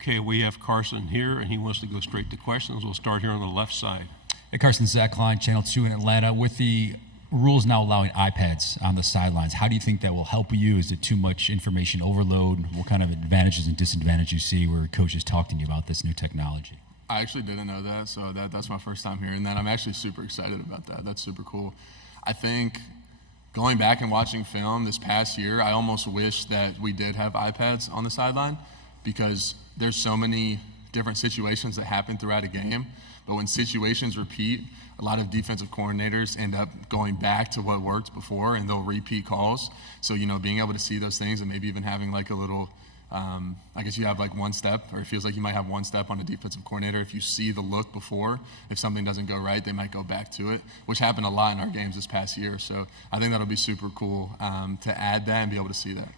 Okay, we have Carson here, and he wants to go straight to questions. We'll start here on the left side. Hey, Carson, Zach Klein, Channel 2 in Atlanta. With the rules now allowing iPads on the sidelines, how do you think that will help you? Is it too much information overload? What kind of advantages and disadvantages you see where coaches talk to you about this new technology? I actually didn't know that, so that's my first time hearing that. I'm actually super excited about that. That's super cool. I think going back and watching film this past year, I almost wish that we did have iPads on the sideline because there's so many different situations that happen throughout a game. But when situations repeat, a lot of defensive coordinators end up going back to what worked before, and they'll repeat calls. So, being able to see those things and maybe even having like a little I guess you have like one step, or it feels like you might have one step on a defensive coordinator. If you see the look before, if something doesn't go right, they might go back to it, which happened a lot in our games this past year. So I think that'll be super cool to add that and be able to see that.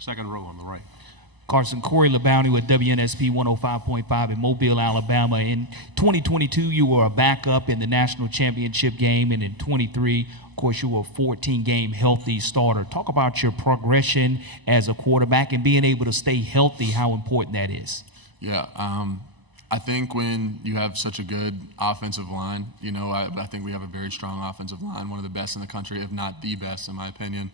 Second row on the right. Carson, Corey LeBounty with WNSP 105.5 in Mobile, Alabama. In 2022, you were a backup in the national championship game, and in 23, of course, you were a 14-game healthy starter. Talk about your progression as a quarterback and being able to stay healthy, how important that is. Yeah, I think when you have such a good offensive line, I think we have a very strong offensive line, one of the best in the country, if not the best, in my opinion.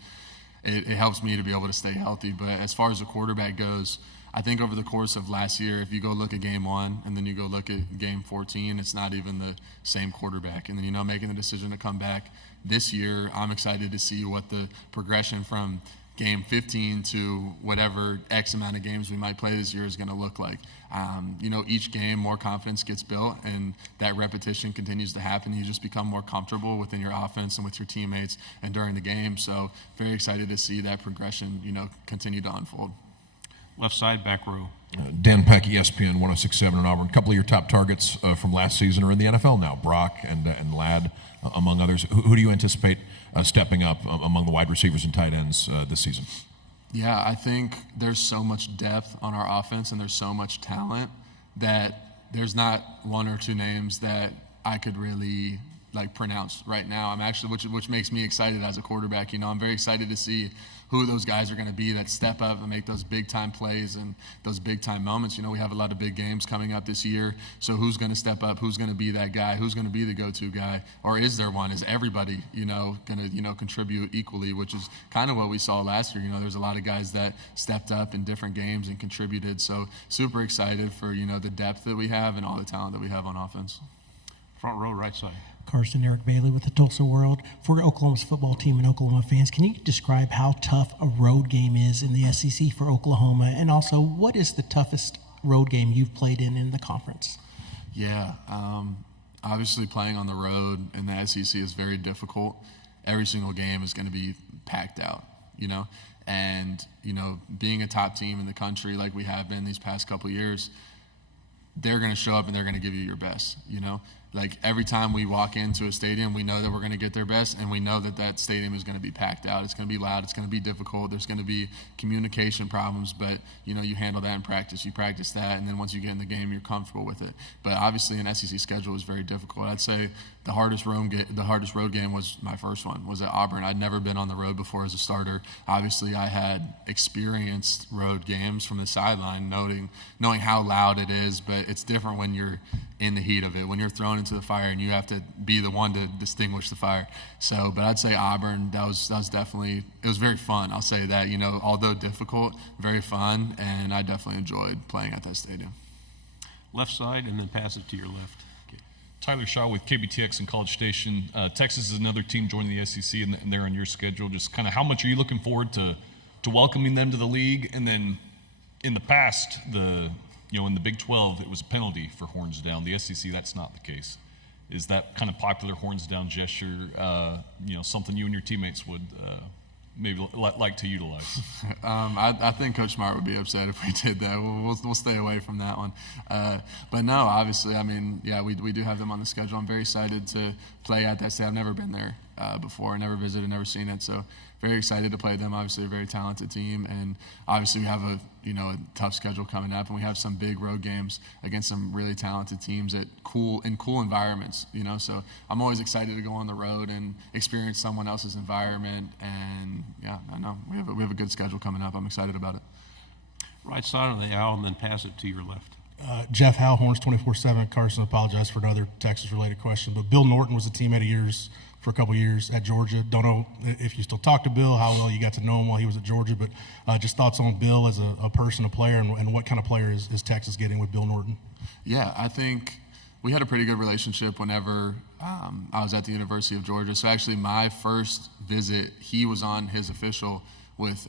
It helps me to be able to stay healthy. But as far as the quarterback goes, I think over the course of last year, if you go look at game 1 and then you go look at game 14, it's not even the same quarterback. And then, making the decision to come back this year, I'm excited to see what the progression from game 15 to whatever X amount of games we might play this year is going to look like. Each game, more confidence gets built, and that repetition continues to happen. You just become more comfortable within your offense and with your teammates and during the game. So very excited to see that progression, continue to unfold. Left side, back row. Dan Peck, ESPN 106.7 in Auburn. A couple of your top targets from last season are in the NFL now, Brock and Ladd, among others. Who do you anticipate stepping up among the wide receivers and tight ends this season? Yeah, I think there's so much depth on our offense and there's so much talent that there's not one or two names that I could really pronounce right now. I'm actually, which makes me excited as a quarterback. I'm very excited to see who those guys are going to be that step up and make those big time plays and those big time moments. We have a lot of big games coming up this year. So who's going to step up? Who's going to be that guy? Who's going to be the go-to guy? Or is there one? Is everybody, going to, contribute equally, which is kind of what we saw last year. There's a lot of guys that stepped up in different games and contributed. So super excited for, the depth that we have and all the talent that we have on offense. Front row, right side. Carson, Eric Bailey with the Tulsa World. For Oklahoma's football team and Oklahoma fans, can you describe how tough a road game is in the SEC for Oklahoma? And also, what is the toughest road game you've played in the conference? Yeah, obviously playing on the road in the SEC is very difficult. Every single game is going to be packed out, And, being a top team in the country like we have been these past couple of years, they're going to show up and they're going to give you your best, Like every time we walk into a stadium, we know that we're going to get their best, and we know that that stadium is going to be packed out. It's going to be loud. It's going to be difficult. There's going to be communication problems, but, you handle that in practice. You practice that, and then once you get in the game, you're comfortable with it. But obviously an SEC schedule is very difficult. I'd say the hardest road game was my first one, was at Auburn. I'd never been on the road before as a starter. Obviously, I had experienced road games from the sideline, knowing how loud it is, but it's different when you're in the heat of it, when you're thrown into the fire and you have to be the one to distinguish the fire. So, but I'd say Auburn, that was definitely, it was very fun. I'll say that, although difficult, very fun, and I definitely enjoyed playing at that stadium. Left side, and then pass it to your left. Tyler Shaw with KBTX and College Station. Texas is another team joining the SEC, and they're on your schedule. Just kind of how much are you looking forward to welcoming them to the league? And then in the past, in the Big 12, it was a penalty for horns down. The SEC, that's not the case. Is that kind of popular horns down gesture, something you and your teammates would maybe like to utilize? I think Coach Smart would be upset if we did that. We'll stay away from that one. But no, obviously, we do have them on the schedule. I'm very excited to play at that state. I've never been there before. I never visited, never seen it. So very excited to play them. Obviously, a very talented team, and obviously we have a tough schedule coming up, and we have some big road games against some really talented teams in cool environments. So I'm always excited to go on the road and experience someone else's environment. And yeah, I know we have a good schedule coming up. I'm excited about it. Right side of the aisle and then pass it to your left. Jeff Howe, Horns 24/7. Carson, apologize for another Texas-related question, but Bill Norton was a teammate of yours for a couple years at Georgia. Don't know if you still talk to Bill, how well you got to know him while he was at Georgia, but just thoughts on Bill as a person, a player, and what kind of player is Texas getting with Bill Norton? Yeah, I think we had a pretty good relationship whenever I was at the University of Georgia. So actually my first visit, he was on his official with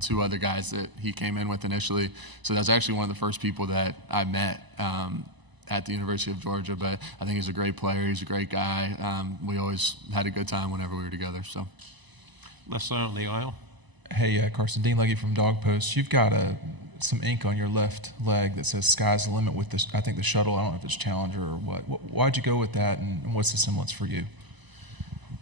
two other guys that he came in with initially. So that's actually one of the first people that I met at the University of Georgia. But I think he's a great player. He's a great guy. We always had a good time whenever we were together. So Left side of the aisle. Hey, Carson, Dean Legge from Dog Post. You've got some ink on your left leg that says "Sky's the limit" with this. I think the shuttle. I don't know if it's Challenger or what. Why'd you go with that, and what's the semblance for you?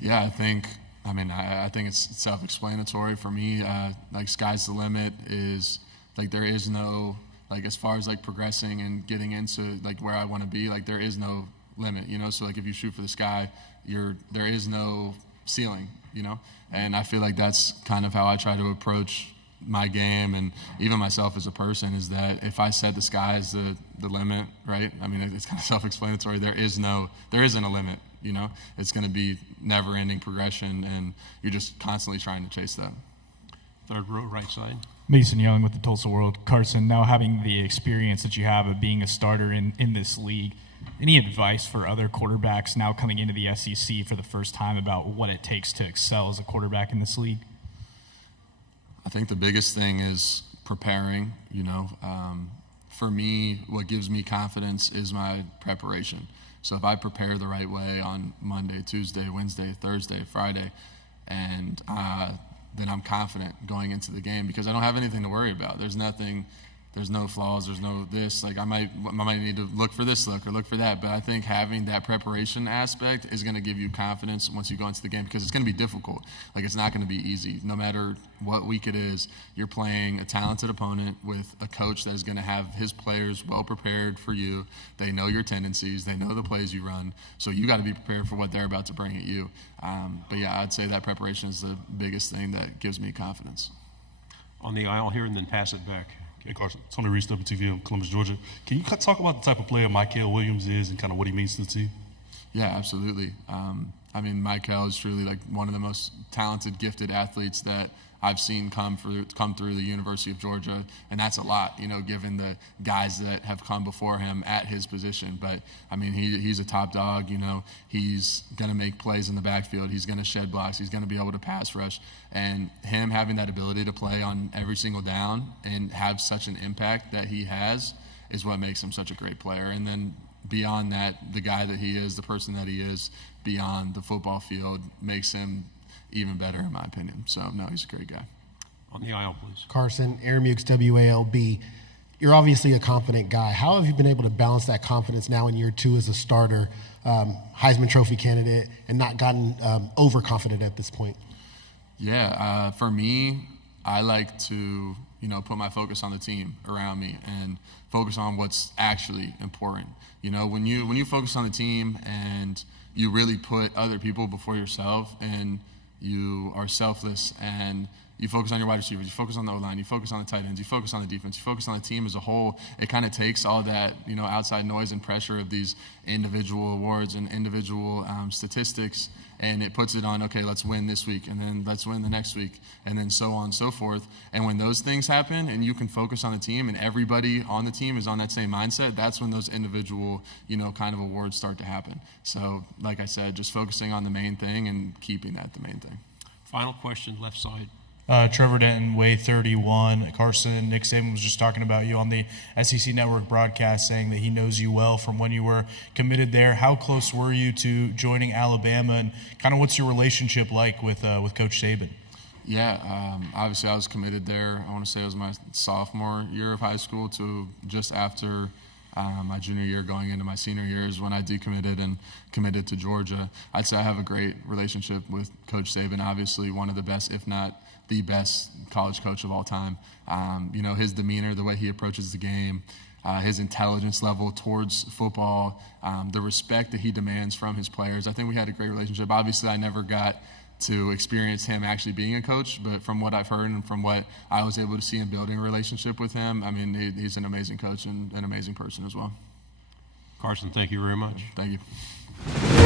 yeah, I think it's self-explanatory for me. Like sky's the limit is like there is no like as far as like progressing and getting into like where I want to be. Like there is no limit, you know. So like if you shoot for the sky, there is no ceiling, you know. And I feel like that's kind of how I try to approach my game and even myself as a person, is that if I said the sky is the limit, right? I mean, it's kind of self-explanatory. There isn't a limit, you know. It's going to be never-ending progression, and you're just constantly trying to chase that. Third row, right side. Mason Young with the Tulsa World. Carson, now having the experience that you have of being a starter in this league, any advice for other quarterbacks now coming into the SEC for the first time about what it takes to excel as a quarterback in this league? I think the biggest thing is preparing, you know. For me, what gives me confidence is my preparation. So if I prepare the right way on Monday, Tuesday, Wednesday, Thursday, Friday, and then I'm confident going into the game because I don't have anything to worry about. There's no flaws, there's no this. Like I might need to look for this look or look for that, but I think having that preparation aspect is going to give you confidence once you go into the game because it's going to be difficult. Like it's not going to be easy. No matter what week it is, you're playing a talented opponent with a coach that is going to have his players well prepared for you. They know your tendencies, they know the plays you run, so you got to be prepared for what they're about to bring at you. But yeah, I'd say that preparation is the biggest thing that gives me confidence. On the aisle here and then pass it back. Hey, Carson. Tony Reese, WTVM, Columbus, Georgia. Can you talk about the type of player Michael Williams is and kind of what he means to the team? Yeah, absolutely. I mean, Michael is truly like one of the most talented, gifted athletes that I've seen come through the University of Georgia, and that's a lot, you know, given the guys that have come before him at his position. But I mean, he's a top dog. You know, he's going to make plays in the backfield. He's going to shed blocks. He's going to be able to pass rush, and him having that ability to play on every single down and have such an impact that he has is what makes him such a great player. And then beyond that, the guy that he is, the person that he is beyond the football field makes him even better, in my opinion. So, no, he's a great guy. On the aisle, please. Carson, Aaron Mukes, WALB. You're obviously a confident guy. How have you been able to balance that confidence now in year two as a starter, Heisman Trophy candidate, and not gotten overconfident at this point? Yeah, for me, I like to, you know, put my focus on the team around me and focus on what's actually important. You know, when you focus on the team and you really put other people before yourself and you are selfless and you focus on your wide receivers, you focus on the O-line, you focus on the tight ends, you focus on the defense, you focus on the team as a whole, it kind of takes all that, you know, outside noise and pressure of these individual awards and individual statistics, and it puts it on, okay, let's win this week, and then let's win the next week, and then so on and so forth. And when those things happen and you can focus on the team and everybody on the team is on that same mindset, that's when those individual, you know, kind of awards start to happen. So, like I said, just focusing on the main thing and keeping that the main thing. Final question, left side. Trevor Denton, Way 31. Carson, Nick Saban was just talking about you on the SEC Network broadcast, saying that he knows you well from when you were committed there. How close were you to joining Alabama, and kind of what's your relationship like with Coach Saban? Yeah, obviously I was committed there. I want to say it was my sophomore year of high school to just after my junior year going into my senior years when I decommitted and committed to Georgia. I'd say I have a great relationship with Coach Saban, obviously one of the best, if not the best college coach of all time. You know, his demeanor, the way he approaches the game, his intelligence level towards football, the respect that he demands from his players. I think we had a great relationship. Obviously, I never got to experience him actually being a coach, but from what I've heard and from what I was able to see in building a relationship with him, I mean, he's an amazing coach and an amazing person as well. Carson, thank you very much. Thank you.